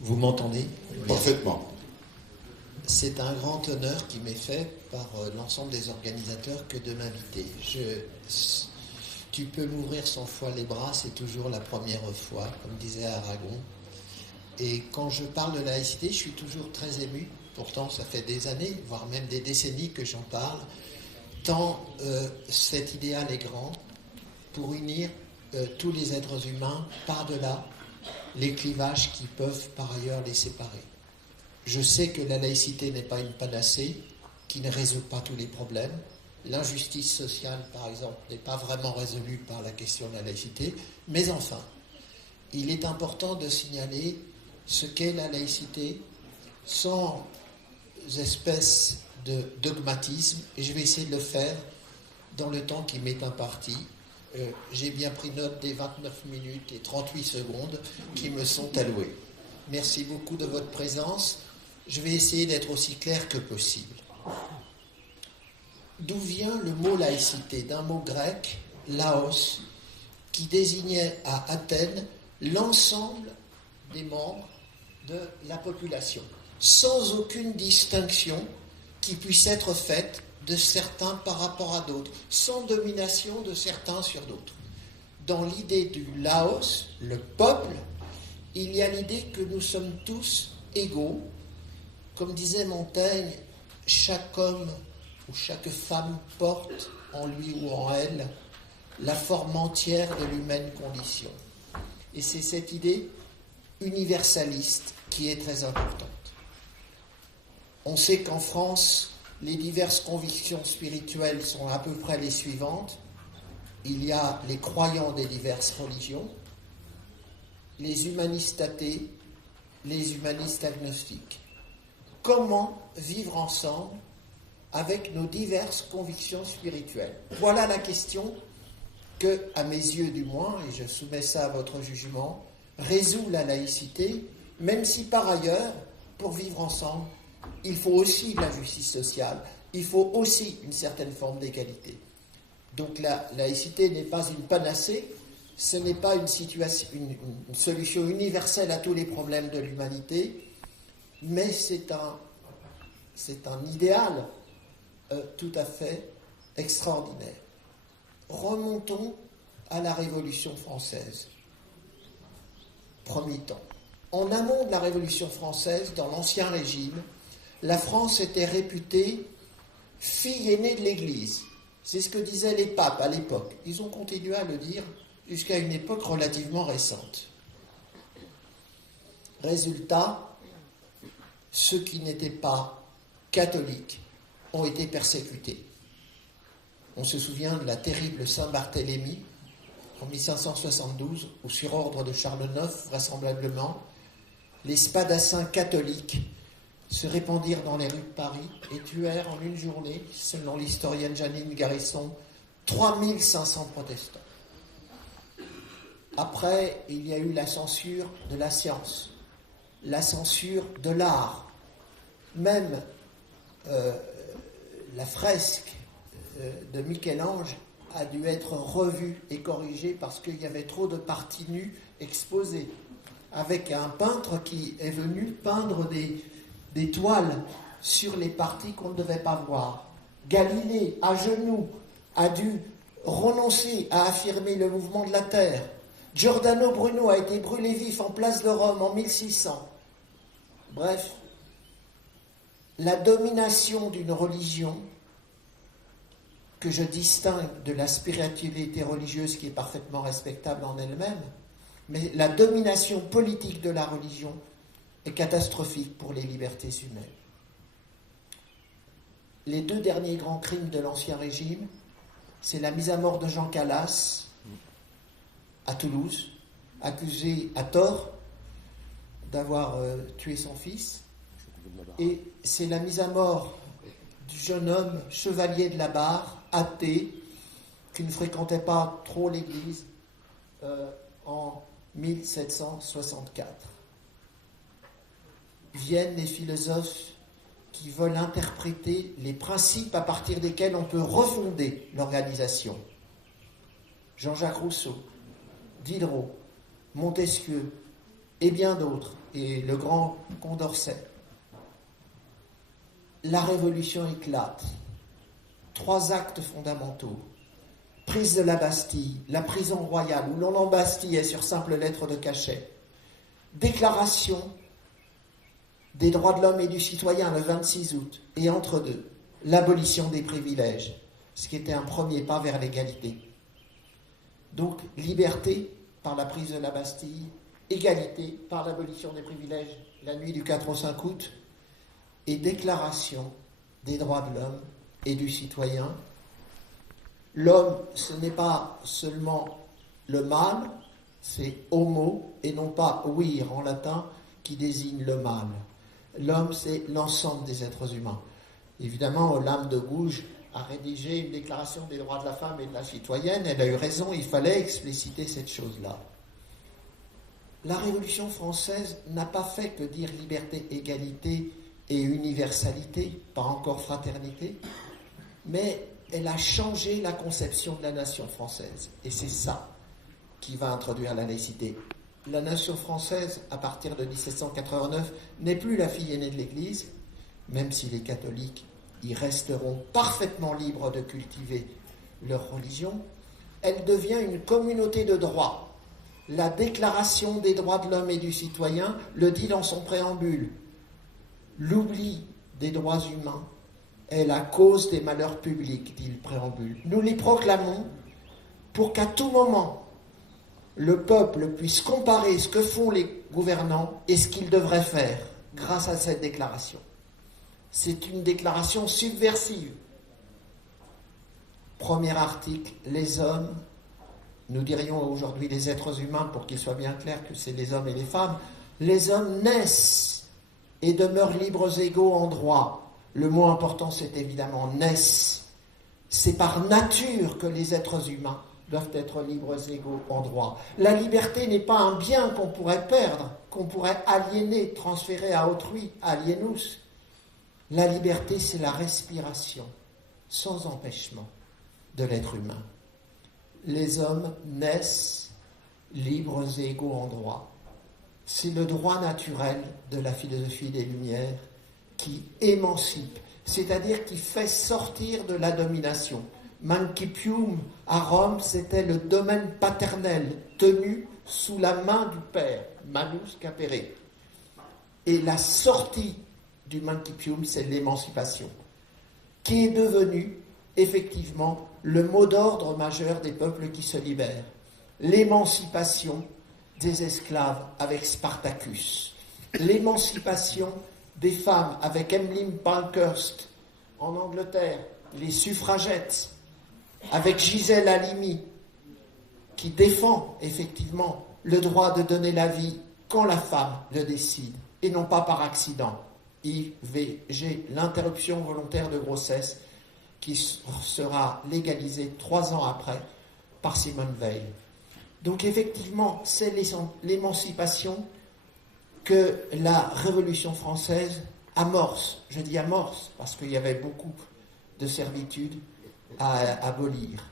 Vous m'entendez? Parfaitement. C'est un grand honneur qui m'est fait par l'ensemble des organisateurs que de m'inviter. Tu peux m'ouvrir 100 fois les bras, c'est toujours la première fois, comme disait Aragon. Et quand je parle de laïcité, je suis toujours très ému. Pourtant, ça fait des années, voire même des décennies que j'en parle, tant cet idéal est grand pour unir tous les êtres humains par-delà les clivages qui peuvent par ailleurs les séparer. Je sais que la laïcité n'est pas une panacée, qui ne résout pas tous les problèmes. L'injustice sociale, par exemple, n'est pas vraiment résolue par la question de la laïcité. Mais enfin, il est important de signaler ce qu'est la laïcité sans espèce de dogmatisme, et je vais essayer de le faire dans le temps qui m'est imparti. J'ai bien pris note des 29 minutes et 38 secondes qui me sont allouées. Merci beaucoup de votre présence. Je vais essayer d'être aussi clair que possible. D'où vient le mot laïcité? D'un mot grec, laos, qui désignait à Athènes l'ensemble des membres de la population, sans aucune distinction qui puisse être faite de certains par rapport à d'autres, sans domination de certains sur d'autres. Dans l'idée du laos, le peuple, il y a l'idée que nous sommes tous égaux. Comme disait Montaigne, chaque homme ou chaque femme porte en lui ou en elle la forme entière de l'humaine condition. Et c'est cette idée universaliste qui est très importante. On sait qu'en France, les diverses convictions spirituelles sont à peu près les suivantes. Il y a les croyants des diverses religions, les humanistes athées, les humanistes agnostiques. Comment vivre ensemble avec nos diverses convictions spirituelles? Voilà la question que, à mes yeux du moins, et je soumets ça à votre jugement, résout la laïcité, même si par ailleurs, pour vivre ensemble, il faut aussi de la justice sociale, il faut aussi une certaine forme d'égalité. Donc la laïcité n'est pas une panacée, ce n'est pas une solution universelle à tous les problèmes de l'humanité, mais c'est un idéal tout à fait extraordinaire. Remontons à la Révolution française. Premier temps. En amont de la Révolution française, dans l'Ancien Régime, la France était réputée fille aînée de l'Église. C'est ce que disaient les papes à l'époque. Ils ont continué à le dire jusqu'à une époque relativement récente. Résultat, ceux qui n'étaient pas catholiques ont été persécutés. On se souvient de la terrible Saint-Barthélemy en 1572, où sur ordre de Charles IX, vraisemblablement, les spadassins catholiques se répandirent dans les rues de Paris et tuèrent en une journée, selon l'historienne Janine Garisson, 3500 protestants. Après, il y a eu la censure de la science, la censure de l'art. Même la fresque de Michel-Ange a dû être revue et corrigée parce qu'il y avait trop de parties nues exposées, avec un peintre qui est venu peindre des toiles sur les parties qu'on ne devait pas voir. Galilée, à genoux, a dû renoncer à affirmer le mouvement de la Terre. Giordano Bruno a été brûlé vif en place de Rome en 1600. Bref, la domination d'une religion que je distingue de la spiritualité religieuse qui est parfaitement respectable en elle-même, mais la domination politique de la religion est catastrophique pour les libertés humaines. Les deux derniers grands crimes de l'Ancien Régime, c'est la mise à mort de Jean Calas à Toulouse, accusé à tort d'avoir tué son fils, et c'est la mise à mort du jeune homme chevalier de la Barre, athée, qui ne fréquentait pas trop l'église, en 1764. Viennent les philosophes qui veulent interpréter les principes à partir desquels on peut refonder l'organisation. Jean-Jacques Rousseau, Diderot, Montesquieu, et bien d'autres, et le grand Condorcet. La Révolution éclate. 3 actes fondamentaux. Prise de la Bastille, la prison royale, où l'on embastillait sur simple lettre de cachet. Déclaration des droits de l'homme et du citoyen le 26 août, et entre deux, l'abolition des privilèges, ce qui était un premier pas vers l'égalité. Donc, liberté par la prise de la Bastille, égalité par l'abolition des privilèges la nuit du 4 au 5 août, et déclaration des droits de l'homme et du citoyen. L'homme, ce n'est pas seulement le mâle, c'est homo, et non pas vir en latin, qui désigne le mâle. L'homme, c'est l'ensemble des êtres humains. Évidemment, Lame de Gouges a rédigé une déclaration des droits de la femme et de la citoyenne. Elle a eu raison, il fallait expliciter cette chose-là. La Révolution française n'a pas fait que dire liberté, égalité et universalité, pas encore fraternité, mais elle a changé la conception de la nation française. Et c'est ça qui va introduire la laïcité. La nation française, à partir de 1789, n'est plus la fille aînée de l'Église, même si les catholiques y resteront parfaitement libres de cultiver leur religion. Elle devient une communauté de droits. La Déclaration des droits de l'homme et du citoyen le dit dans son préambule. L'oubli des droits humains est la cause des malheurs publics, dit le préambule. Nous les proclamons pour qu'à tout moment, le peuple puisse comparer ce que font les gouvernants et ce qu'ils devraient faire grâce à cette déclaration. C'est une déclaration subversive. Premier article, les hommes, nous dirions aujourd'hui les êtres humains pour qu'il soit bien clair que c'est les hommes et les femmes, les hommes naissent et demeurent libres égaux en droit. Le mot important, c'est évidemment naissent. C'est par nature que les êtres humains doivent être libres égaux en droit. La liberté n'est pas un bien qu'on pourrait perdre, qu'on pourrait aliéner, transférer à autrui, alienus. La liberté, c'est la respiration, sans empêchement, de l'être humain. Les hommes naissent libres et égaux en droit. C'est le droit naturel de la philosophie des Lumières qui émancipe, c'est-à-dire qui fait sortir de la domination. Mancipium, à Rome, c'était le domaine paternel, tenu sous la main du père, manus capere. Et la sortie du Mancipium, c'est l'émancipation, qui est devenue, effectivement, le mot d'ordre majeur des peuples qui se libèrent. L'émancipation des esclaves avec Spartacus, l'émancipation des femmes avec Emmeline Pankhurst en Angleterre, les suffragettes, avec Gisèle Halimi, qui défend effectivement le droit de donner la vie quand la femme le décide, et non pas par accident. IVG, l'interruption volontaire de grossesse, qui sera légalisée 3 ans après par Simone Veil. Donc effectivement, c'est l'émancipation que la Révolution française amorce. Je dis amorce parce qu'il y avait beaucoup de servitudes à abolir.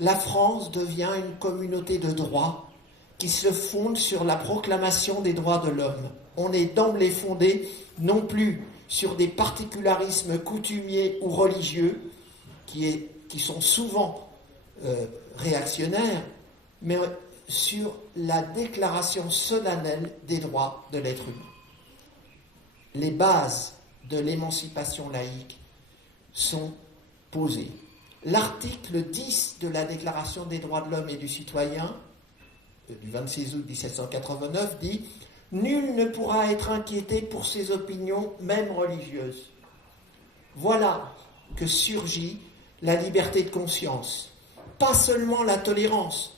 La France devient une communauté de droits qui se fonde sur la proclamation des droits de l'homme. On est d'emblée fondé non plus sur des particularismes coutumiers ou religieux qui sont souvent réactionnaires, mais sur la déclaration solennelle des droits de l'être humain. Les bases de l'émancipation laïque sont posées. L'article 10 de la Déclaration des droits de l'homme et du citoyen, du 26 août 1789, dit « Nul ne pourra être inquiété pour ses opinions, même religieuses. » Voilà que surgit la liberté de conscience, pas seulement la tolérance.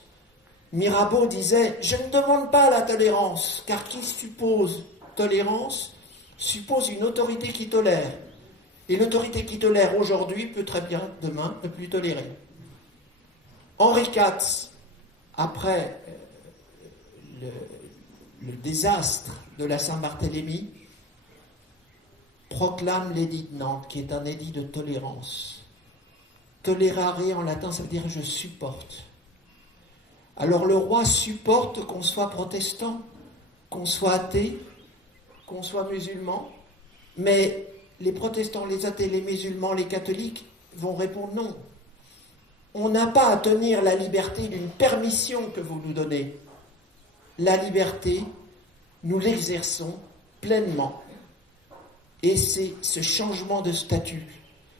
Mirabeau disait « Je ne demande pas la tolérance, car qui suppose tolérance suppose une autorité qui tolère. Et l'autorité qui tolère aujourd'hui peut très bien demain ne plus tolérer. » Henri IV, après le désastre de la Saint-Barthélemy, proclame l'édit de Nantes, qui est un édit de tolérance. Tolerare en latin, ça veut dire je supporte. Alors le roi supporte qu'on soit protestant, qu'on soit athée, qu'on soit musulman, mais les protestants, les athées, les musulmans, les catholiques vont répondre non. On n'a pas à tenir la liberté d'une permission que vous nous donnez. La liberté, nous l'exerçons pleinement. Et c'est ce changement de statut.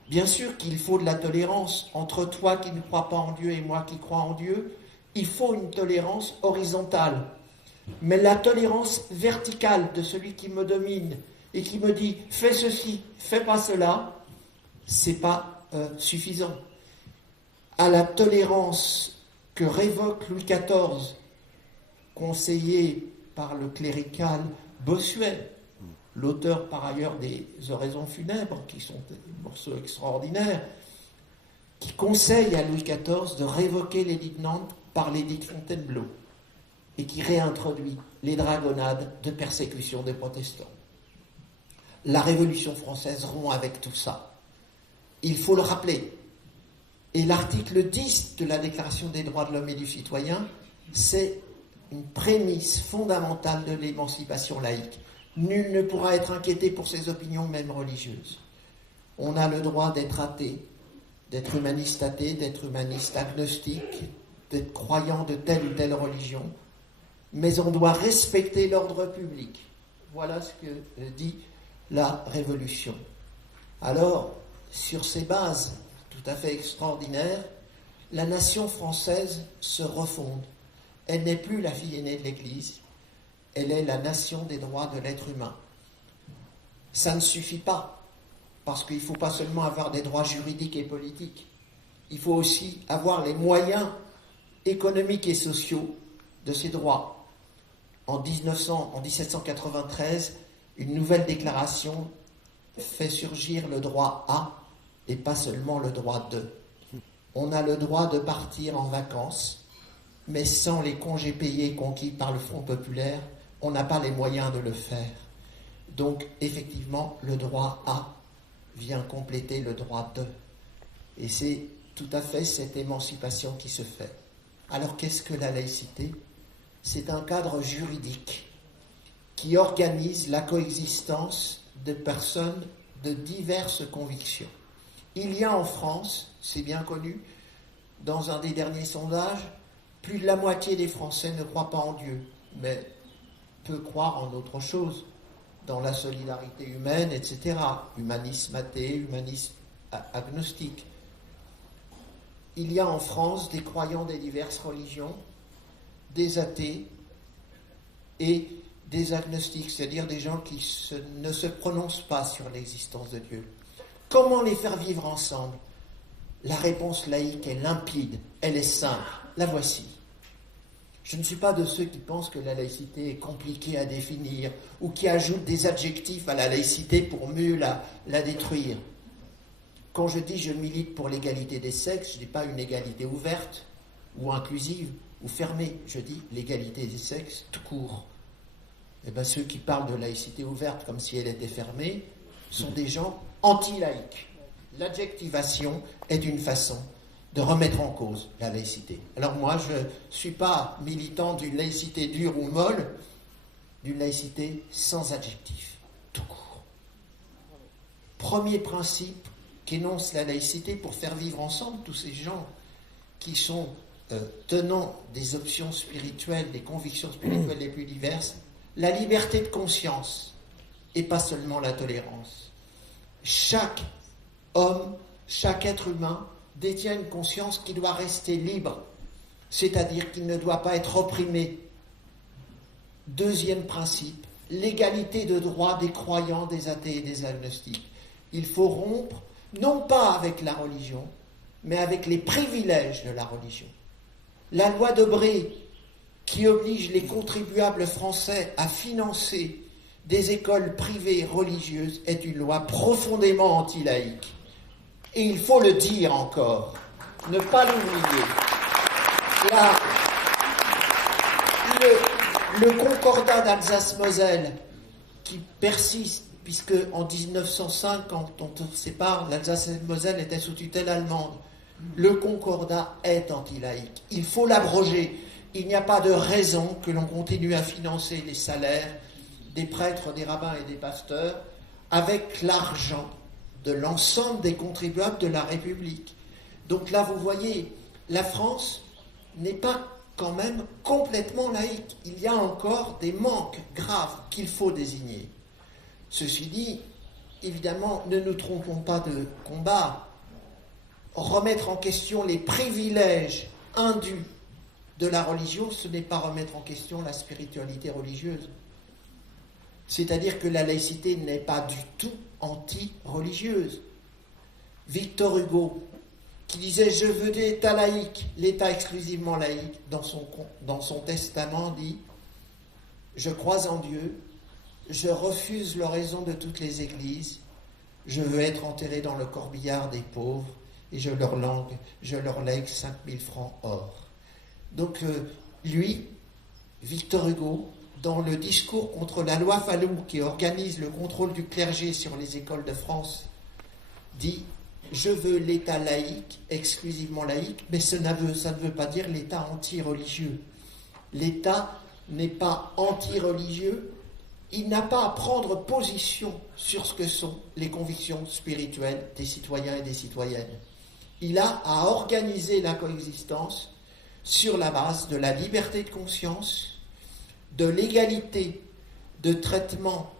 Bien sûr qu'il faut de la tolérance entre toi qui ne crois pas en Dieu et moi qui crois en Dieu. Il faut une tolérance horizontale. Mais la tolérance verticale de celui qui me domine et qui me dit « fais ceci, fais pas cela », c'est pas suffisant. À la tolérance que révoque Louis XIV, conseillé par le clérical Bossuet, l'auteur par ailleurs des Oraisons funèbres, qui sont des morceaux extraordinaires, qui conseille à Louis XIV de révoquer l'édit de Nantes par l'édit de Fontainebleau et qui réintroduit les dragonnades de persécution des protestants. La Révolution française rompt avec tout ça. Il faut le rappeler. Et l'article 10 de la Déclaration des droits de l'homme et du citoyen, c'est une prémisse fondamentale de l'émancipation laïque. Nul ne pourra être inquiété pour ses opinions, même religieuses. On a le droit d'être athée, d'être humaniste athée, d'être humaniste agnostique, d'être croyant de telle ou telle religion, mais on doit respecter l'ordre public. Voilà ce que dit la Révolution. Alors, sur ces bases tout à fait extraordinaires, la nation française se refonde. Elle n'est plus la fille aînée de l'Église, elle est la nation des droits de l'être humain. Ça ne suffit pas, parce qu'il ne faut pas seulement avoir des droits juridiques et politiques, il faut aussi avoir les moyens économiques et sociaux de ces droits. En 1793, une nouvelle déclaration fait surgir le droit à et pas seulement le droit de. On a le droit de partir en vacances, mais sans les congés payés conquis par le Front populaire, on n'a pas les moyens de le faire. Donc, effectivement, le droit à vient compléter le droit de. Et c'est tout à fait cette émancipation qui se fait. Alors, qu'est-ce que la laïcité ? C'est un cadre juridique qui organise la coexistence de personnes de diverses convictions. Il y a en France, c'est bien connu, dans un des derniers sondages, plus de la moitié des Français ne croient pas en Dieu, mais peut croire en autre chose, dans la solidarité humaine, etc. Humanisme athée, humanisme agnostique. Il y a en France des croyants des diverses religions, des athées et des agnostiques, c'est-à-dire des gens qui ne se prononcent pas sur l'existence de Dieu. Comment les faire vivre ensemble ? La réponse laïque est limpide, elle est simple. La voici. Je ne suis pas de ceux qui pensent que la laïcité est compliquée à définir ou qui ajoutent des adjectifs à la laïcité pour mieux la détruire. Quand je dis je milite pour l'égalité des sexes, je ne dis pas une égalité ouverte ou inclusive ou fermée. Je dis l'égalité des sexes tout court. Eh bien, ceux qui parlent de laïcité ouverte comme si elle était fermée sont des gens anti-laïques. L'adjectivation est une façon de remettre en cause la laïcité. Alors moi, je ne suis pas militant d'une laïcité dure ou molle, d'une laïcité sans adjectif, tout court. Premier principe qu'énonce la laïcité pour faire vivre ensemble tous ces gens qui sont tenants des options spirituelles, des convictions spirituelles les plus diverses, la liberté de conscience et pas seulement la tolérance. Chaque homme, chaque être humain détient une conscience qui doit rester libre, c'est-à-dire qu'il ne doit pas être opprimé. Deuxième principe, l'égalité de droit des croyants, des athées et des agnostiques. Il faut rompre, non pas avec la religion, mais avec les privilèges de la religion. La loi Debré, qui oblige les contribuables français à financer des écoles privées religieuses, est une loi profondément anti-laïque. Et il faut le dire encore, ne pas l'oublier. Le concordat d'Alsace-Moselle, qui persiste, puisque en 1905, quand on se sépare, l'Alsace-Moselle était sous tutelle allemande. Le concordat est anti-laïque. Il faut l'abroger. il n'y a pas de raison que l'on continue à financer les salaires des prêtres, des rabbins et des pasteurs avec l'argent de l'ensemble des contribuables de la République. Donc là, vous voyez, la France n'est pas quand même complètement laïque. Il y a encore des manques graves qu'il faut désigner. Ceci dit, évidemment, ne nous trompons pas de combat. Remettre en question les privilèges indus de la religion, ce n'est pas remettre en question la spiritualité religieuse. C'est-à-dire que la laïcité n'est pas du tout anti-religieuse. Victor Hugo, qui disait « Je veux l'État laïque, l'État exclusivement laïque », dans son testament dit « Je crois en Dieu, je refuse l'oraison de toutes les églises, je veux être enterré dans le corbillard des pauvres, et je leur lègue 5000 francs or. » Donc lui, Victor Hugo, dans le discours contre la loi Fallou, qui organise le contrôle du clergé sur les écoles de France, dit « Je veux l'État laïque, exclusivement laïque, mais ça ne veut pas dire l'État anti-religieux. L'État n'est pas anti-religieux, il n'a pas à prendre position sur ce que sont les convictions spirituelles des citoyens et des citoyennes. Il a à organiser la coexistence sur la base de la liberté de conscience, de l'égalité de traitement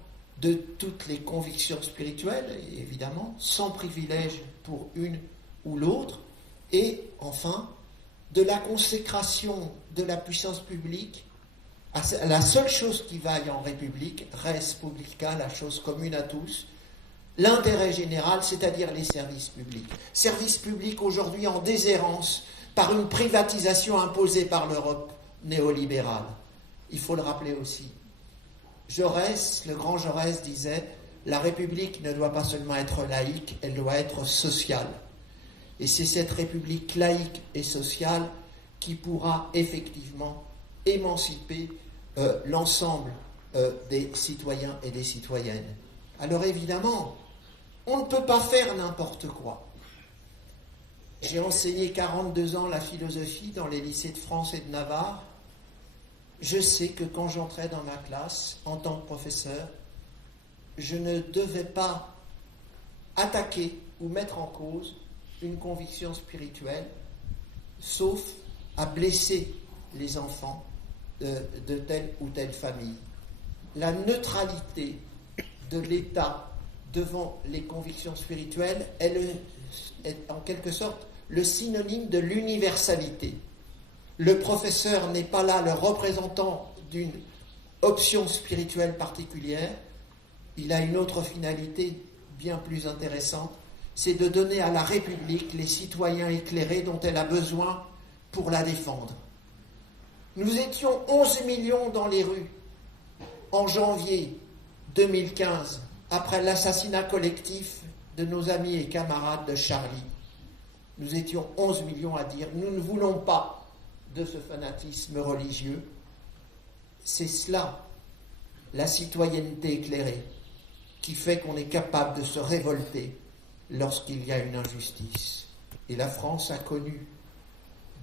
de toutes les convictions spirituelles, évidemment, sans privilège pour une ou l'autre, et enfin, de la consécration de la puissance publique à la seule chose qui vaille en République, res publica, la chose commune à tous, l'intérêt général, c'est-à-dire les services publics. Services publics aujourd'hui en déshérence par une privatisation imposée par l'Europe néolibérale. Il faut le rappeler aussi. Jaurès, le grand Jaurès disait « La République ne doit pas seulement être laïque, elle doit être sociale. » Et c'est cette République laïque et sociale qui pourra effectivement émanciper l'ensemble des citoyens et des citoyennes. Alors évidemment, on ne peut pas faire n'importe quoi. J'ai enseigné 42 ans la philosophie dans les lycées de France et de Navarre. Je sais que quand j'entrais dans ma classe, en tant que professeur, je ne devais pas attaquer ou mettre en cause une conviction spirituelle, sauf à blesser les enfants de telle ou telle famille. La neutralité de l'État devant les convictions spirituelles, elle est en quelque sorte le synonyme de l'universalité. Le professeur n'est pas là le représentant d'une option spirituelle particulière, il a une autre finalité bien plus intéressante, c'est de donner à la République les citoyens éclairés dont elle a besoin pour la défendre. Nous étions 11 millions dans les rues en janvier 2015, après l'assassinat collectif de nos amis et camarades de Charlie. Nous étions 11 millions à dire « Nous ne voulons pas de ce fanatisme religieux ». C'est cela, la citoyenneté éclairée, qui fait qu'on est capable de se révolter lorsqu'il y a une injustice. Et la France a connu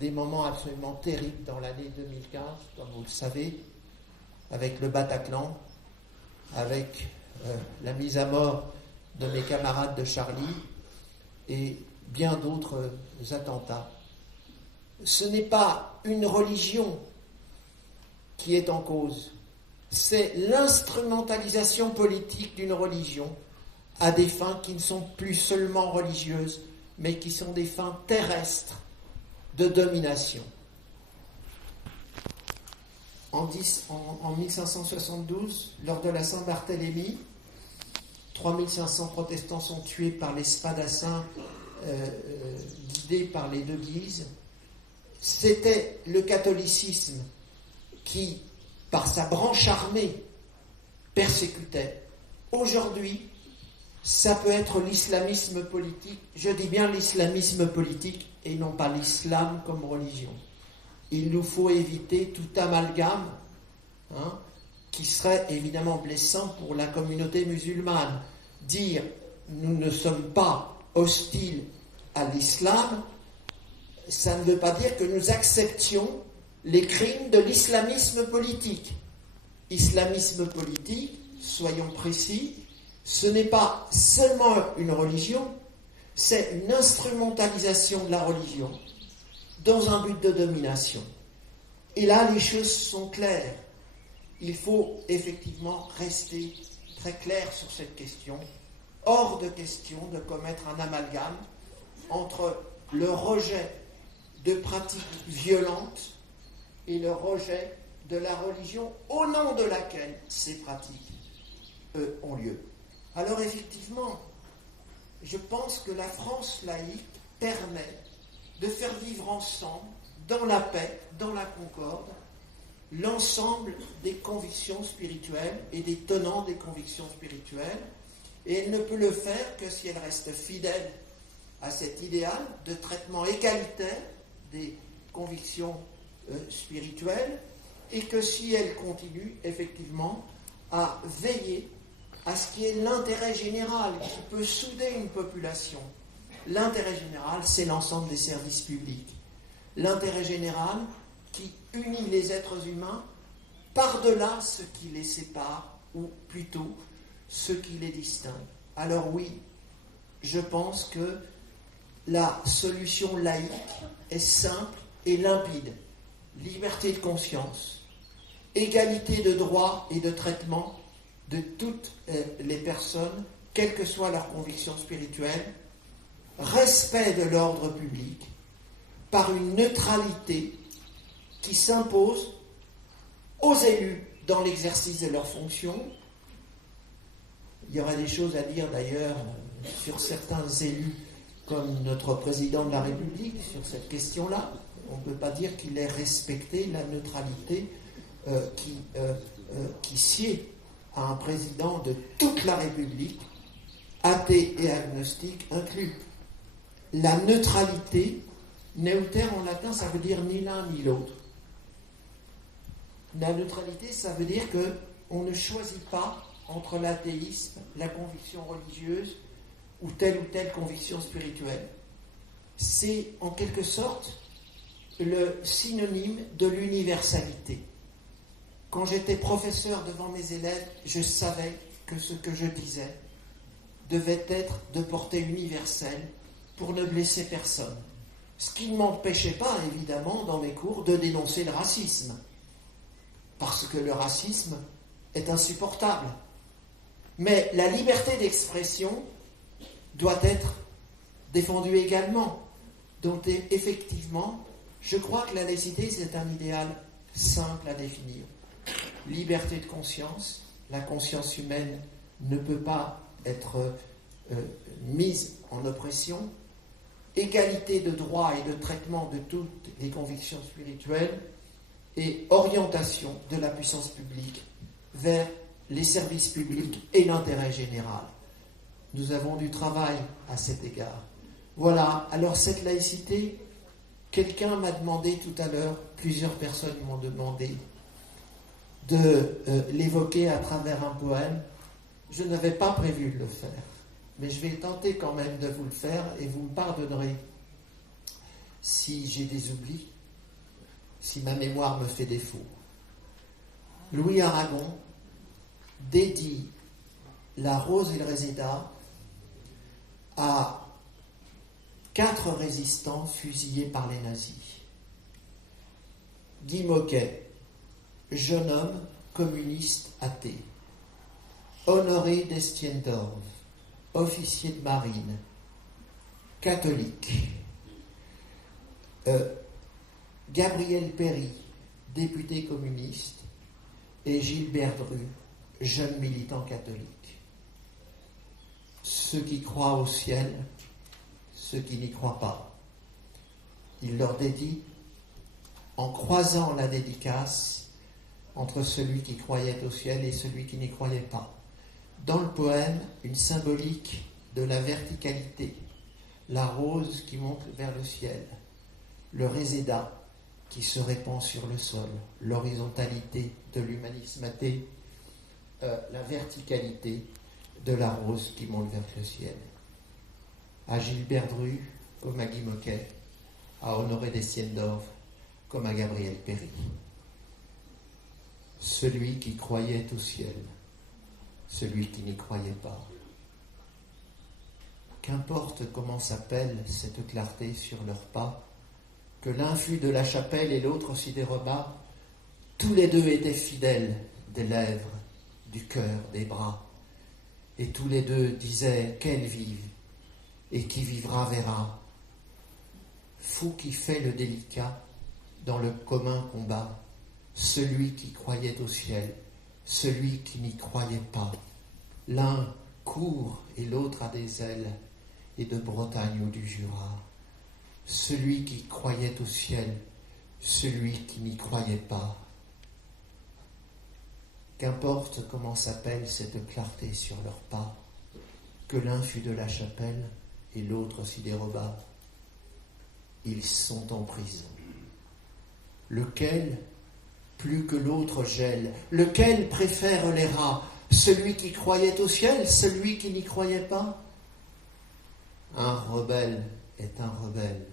des moments absolument terribles dans l'année 2015, comme vous le savez, avec le Bataclan, avec la mise à mort de mes camarades de Charlie et bien d'autres attentats. Ce n'est pas une religion qui est en cause, c'est l'instrumentalisation politique d'une religion à des fins qui ne sont plus seulement religieuses, mais qui sont des fins terrestres de domination. En 1572, lors de la Saint-Barthélemy, 3500 protestants sont tués par les spadassins guidés par les deux Guises. C'était le catholicisme qui, par sa branche armée, persécutait. Aujourd'hui, ça peut être l'islamisme politique, je dis bien l'islamisme politique et non pas l'islam comme religion. Il nous faut éviter tout amalgame qui serait évidemment blessant pour la communauté musulmane. Dire nous ne sommes pas hostiles à l'islam, ça ne veut pas dire que nous acceptions les crimes de l'islamisme politique. Islamisme politique, soyons précis, ce n'est pas seulement une religion, c'est une instrumentalisation de la religion dans un but de domination. Et là, les choses sont claires. Il faut effectivement rester très clair sur cette question. Hors de question de commettre un amalgame entre le rejet de pratiques violentes et le rejet de la religion au nom de laquelle ces pratiques ont lieu. Alors effectivement, je pense que la France laïque permet de faire vivre ensemble, dans la paix, dans la concorde, l'ensemble des convictions spirituelles et des tenants des convictions spirituelles, et elle ne peut le faire que si elle reste fidèle à cet idéal de traitement égalitaire des convictions spirituelles, et que si elle continue effectivement à veiller à ce qui est l'intérêt général qui peut souder une population. L'intérêt général, c'est l'ensemble des services publics. L'intérêt général qui unit les êtres humains par-delà ce qui les sépare, ou plutôt ce qui les distingue. Alors oui, je pense que la solution laïque est simple et limpide. Liberté de conscience, égalité de droits et de traitement de toutes les personnes, quelles que soient leurs convictions spirituelles, respect de l'ordre public par une neutralité qui s'impose aux élus dans l'exercice de leurs fonctions. Il y aurait des choses à dire d'ailleurs sur certains élus comme notre président de la République sur cette question-là. On ne peut pas dire qu'il ait respecté la neutralité qui sied à un président de toute la République, athée et agnostique inclus. La neutralité, neuter en latin, ça veut dire ni l'un ni l'autre. La neutralité, ça veut dire qu'on ne choisit pas entre l'athéisme, la conviction religieuse ou telle conviction spirituelle. C'est en quelque sorte le synonyme de l'universalité. Quand j'étais professeur devant mes élèves, je savais que ce que je disais devait être de portée universelle pour ne blesser personne. Ce qui ne m'empêchait pas, évidemment, dans mes cours, de dénoncer le racisme. Parce que le racisme est insupportable. Mais la liberté d'expression doit être défendue également. Donc, effectivement, je crois que la laïcité, c'est un idéal simple à définir. Liberté de conscience, la conscience humaine ne peut pas être mise en oppression, égalité de droit et de traitement de toutes les convictions spirituelles et orientation de la puissance publique vers les services publics et l'intérêt général. Nous avons du travail à cet égard. Voilà, alors cette laïcité, quelqu'un m'a demandé tout à l'heure, plusieurs personnes m'ont demandé de l'évoquer à travers un poème. Je n'avais pas prévu de le faire, mais je vais tenter quand même de vous le faire et vous me pardonnerez si j'ai des oublis, si ma mémoire me fait défaut. Louis Aragon dédie La Rose et le Réséda à 4 résistants fusillés par les nazis. Guy Moquet, jeune homme communiste athée. Honoré d'Estiendorf, officier de marine, catholique. Gabriel Péry, député communiste, et Gilbert Dru, jeune militant catholique. Ceux qui croient au ciel, ceux qui n'y croient pas. Il leur dédie, en croisant la dédicace entre celui qui croyait au ciel et celui qui n'y croyait pas. Dans le poème, une symbolique de la verticalité, la rose qui monte vers le ciel, le réséda qui se répand sur le sol, l'horizontalité de l'humanisme athée, la verticalité de la rose qui monte vers le ciel. À Gilbert Dru, comme à Guy Moquet, à Honoré d'Estiendorf, comme à Gabriel Péry. Celui qui croyait au ciel, celui qui n'y croyait pas. Qu'importe comment s'appelle cette clarté sur leurs pas, que l'un fût de la chapelle et l'autre s'y déroba, tous les deux étaient fidèles des lèvres, du cœur, des bras, et tous les deux disaient qu'elle vive, et qui vivra verra. Fou qui fait le délicat dans le commun combat, celui qui croyait au ciel, celui qui n'y croyait pas. L'un court et l'autre a des ailes, et de Bretagne ou du Jura. Celui qui croyait au ciel, celui qui n'y croyait pas. Qu'importe comment s'appelle cette clarté sur leurs pas, que l'un fût de la chapelle et l'autre s'y déroba. Ils sont en prison. Lequel, plus que l'autre, gèle? Lequel préfère les rats? Celui qui croyait au ciel, celui qui n'y croyait pas? Un rebelle est un rebelle,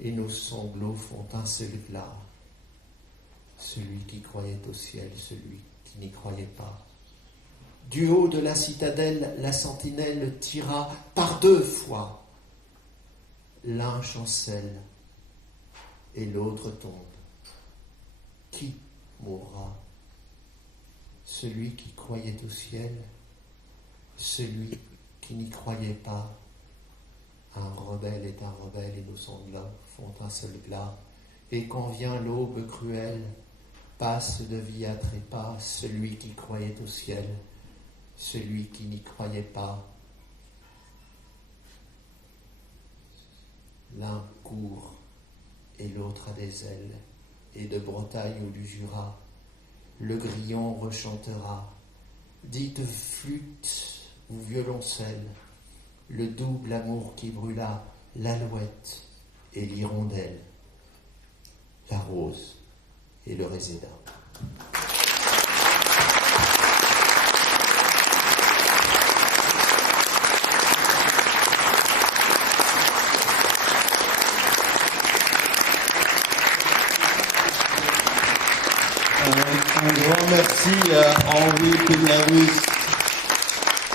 et nos sanglots font un seul éclat. Celui qui croyait au ciel, celui qui n'y croyait pas. Du haut de la citadelle, la sentinelle tira par 2 fois. L'un chancelle et l'autre tombe. Qui mourra? Celui qui croyait au ciel, celui qui n'y croyait pas. Un rebelle est un rebelle et nos sanglots font un seul glas. Et quand vient l'aube cruelle, passe de vie à trépas celui qui croyait au ciel, celui qui n'y croyait pas. L'un court et l'autre a des ailes, et de Bretagne ou du Jura, le grillon rechantera. Dites flûte ou violoncelle, le double amour qui brûla, l'alouette et l'hirondelle, la rose et le réséda. Un grand merci à Henri Pénarus